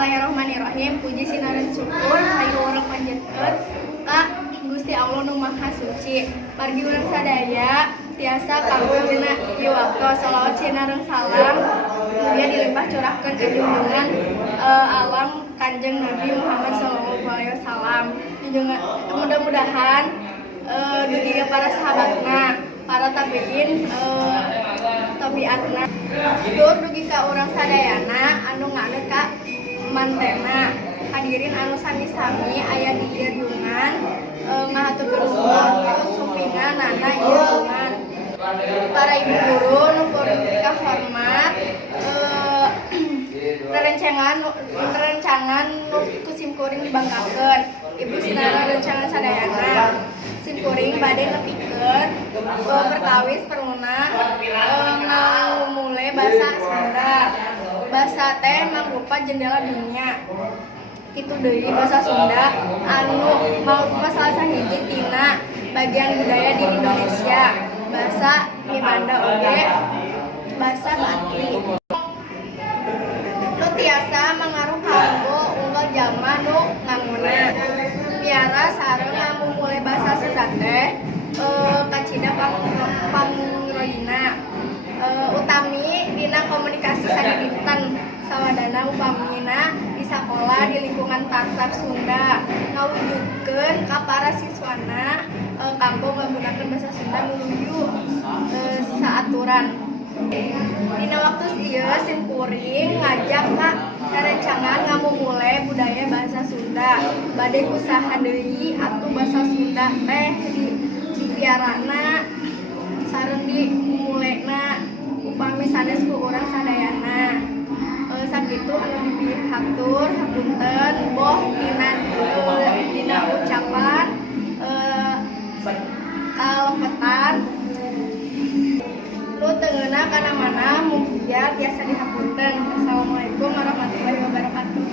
Bismillahirrahmanirrahim. Puji sinaran syukur hayu urang panjenengan ka Gusti Allah Nu Maha Suci. Margi urang sadaya tiasa kanggo dina ieu waktu shalawat sinaran salam mulia dilimpah curahkeun ka junjungan alam Kanjeng Nabi Muhammad sallallahu alaihi wasallam. Mudah-mudahan dugi para sahabatna, para tabiin, tabiatna, tur dugi ka urang sadayana anu nganeut ka mantena. Hadirin anu sami-sami aya di ieu jungan ngahaturkeun nuhun terus supingan nana ieu jungan. Para ibu guru nu pika hormat, rerencangan nu kusimkuring dibangkakeun. Ibu sinara rencangan sadayana simkuring bade nepikeun perkawis perluna ngamule basa Sunda. Basa teh mangrupa jendela dunia. Kitu deui basa Sunda anu mangrupa salah sahiji tina bagian budaya di Indonesia. Basa mibanda oge basa mati. Nu tiasa mangaruh kanggo unggal jalma nu nganguna. Miara sareng ngamumule basa Sunda teh kacida pangroyina. Utami dina komunikasi sadinten sawadana upamina di sakola di lingkungan Taksar Sunda ngawujudkeun ka para siswana kanggo nggunakeun basa Sunda nuju saaturan. Dina waktu ieu simkuring ngajak ka rerencangan ngamumule budaya basa Sunda. Bade kusaha deui atuh basa Sunda teh dipiarana sareng dimulena upami sanes ku urang sadayana. Sakitu anu dipihatur hapunten boh dina ucapan kalepetan nu teu ngeuna kana mana mugia biasa dihapunten. Assalamualaikum warahmatullahi wabarakatuh.